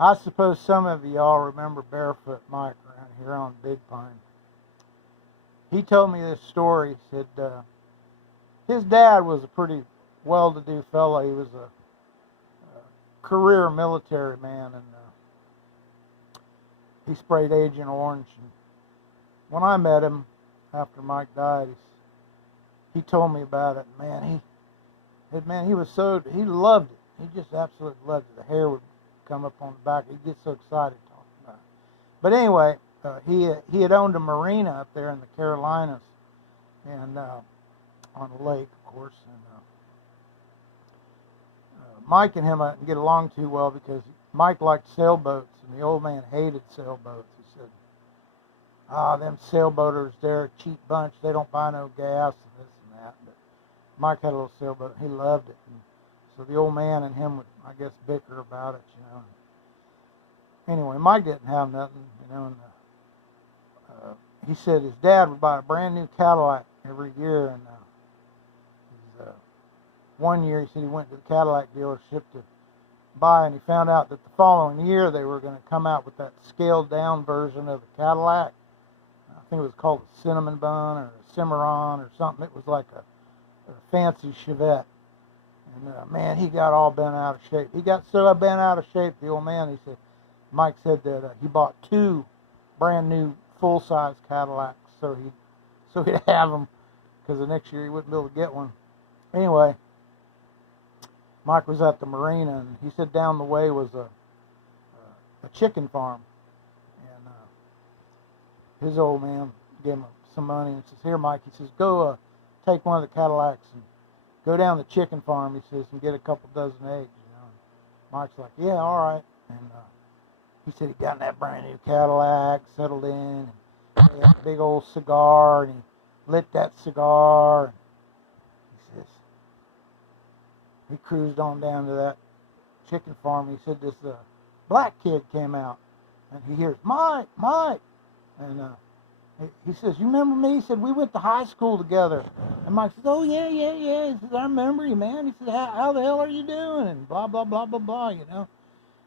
I suppose some of y'all remember Barefoot Mike around here on Big Pine. He told me this story. He said his dad was a pretty well-to-do fellow. He was a career military man, and he sprayed Agent Orange. And when I met him after Mike died, he told me about it. Man, he was he loved it. He just absolutely loved it. The hair would come up on the back. He'd get so excited talking about it. But anyway, he had owned a marina up there in the Carolinas, and on a lake, of course. And Mike and him didn't get along too well because Mike liked sailboats, and the old man hated sailboats. He said, them sailboaters, they're a cheap bunch. They don't buy no gas and this and that. But Mike had a little sailboat. He loved it. And so the old man and him would, I guess, bicker about it, Anyway, Mike didn't have nothing, And he said his dad would buy a brand new Cadillac every year. And one year, he said he went to the Cadillac dealership to buy, and he found out that the following year they were going to come out with that scaled-down version of the Cadillac. I think it was called the Cinnamon Bun or a Cimarron or something. It was like a fancy Chevette. And man, he got all bent out of shape. He got so bent out of shape, the old man, Mike said that he bought 2 brand new full-size Cadillacs so he'd have them, because the next year he wouldn't be able to get one. Anyway, Mike was at the marina, and he said down the way was a chicken farm. And his old man gave him some money and says, "Here, Mike," he says, "go take one of the Cadillacs and go down to the chicken farm," he says, "and get a couple dozen eggs." And Mike's like, "Yeah, all right." And he said he got in that brand new Cadillac, settled in, and he had a big old cigar, and he lit that cigar. And he says, he cruised on down to that chicken farm. He said this black kid came out, and he hears, "Mike, Mike." And he says, "You remember me?" He said, "We went to high school together." And Mike says, "Oh, yeah. He says, "I remember you, man." He said, how the hell are you doing?" And blah, blah, blah, blah, blah,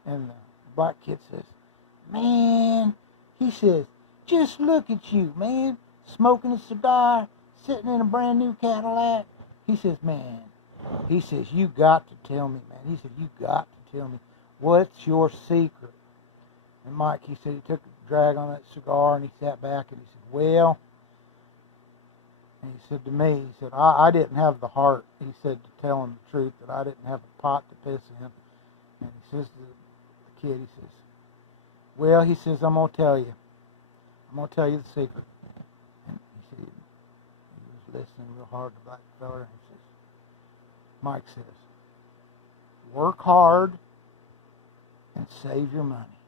And the black kid says, "Man," he says, "just look at you, man, smoking a cigar, sitting in a brand new Cadillac." He says, "Man," he says, "you got to tell me, man." He said, "You got to tell me, what's your secret?" And Mike, he said, he took a drag on that cigar, and he sat back, and he said, "Well," and he said to me, he said, I didn't have the heart," he said, "to tell him the truth, that I didn't have a pot to piss in." And he says to the kid, he says, "Well," he says, I'm going to tell you the secret." And he said, he was listening real hard to the black fella, and he says, Mike says, "Work hard and save your money."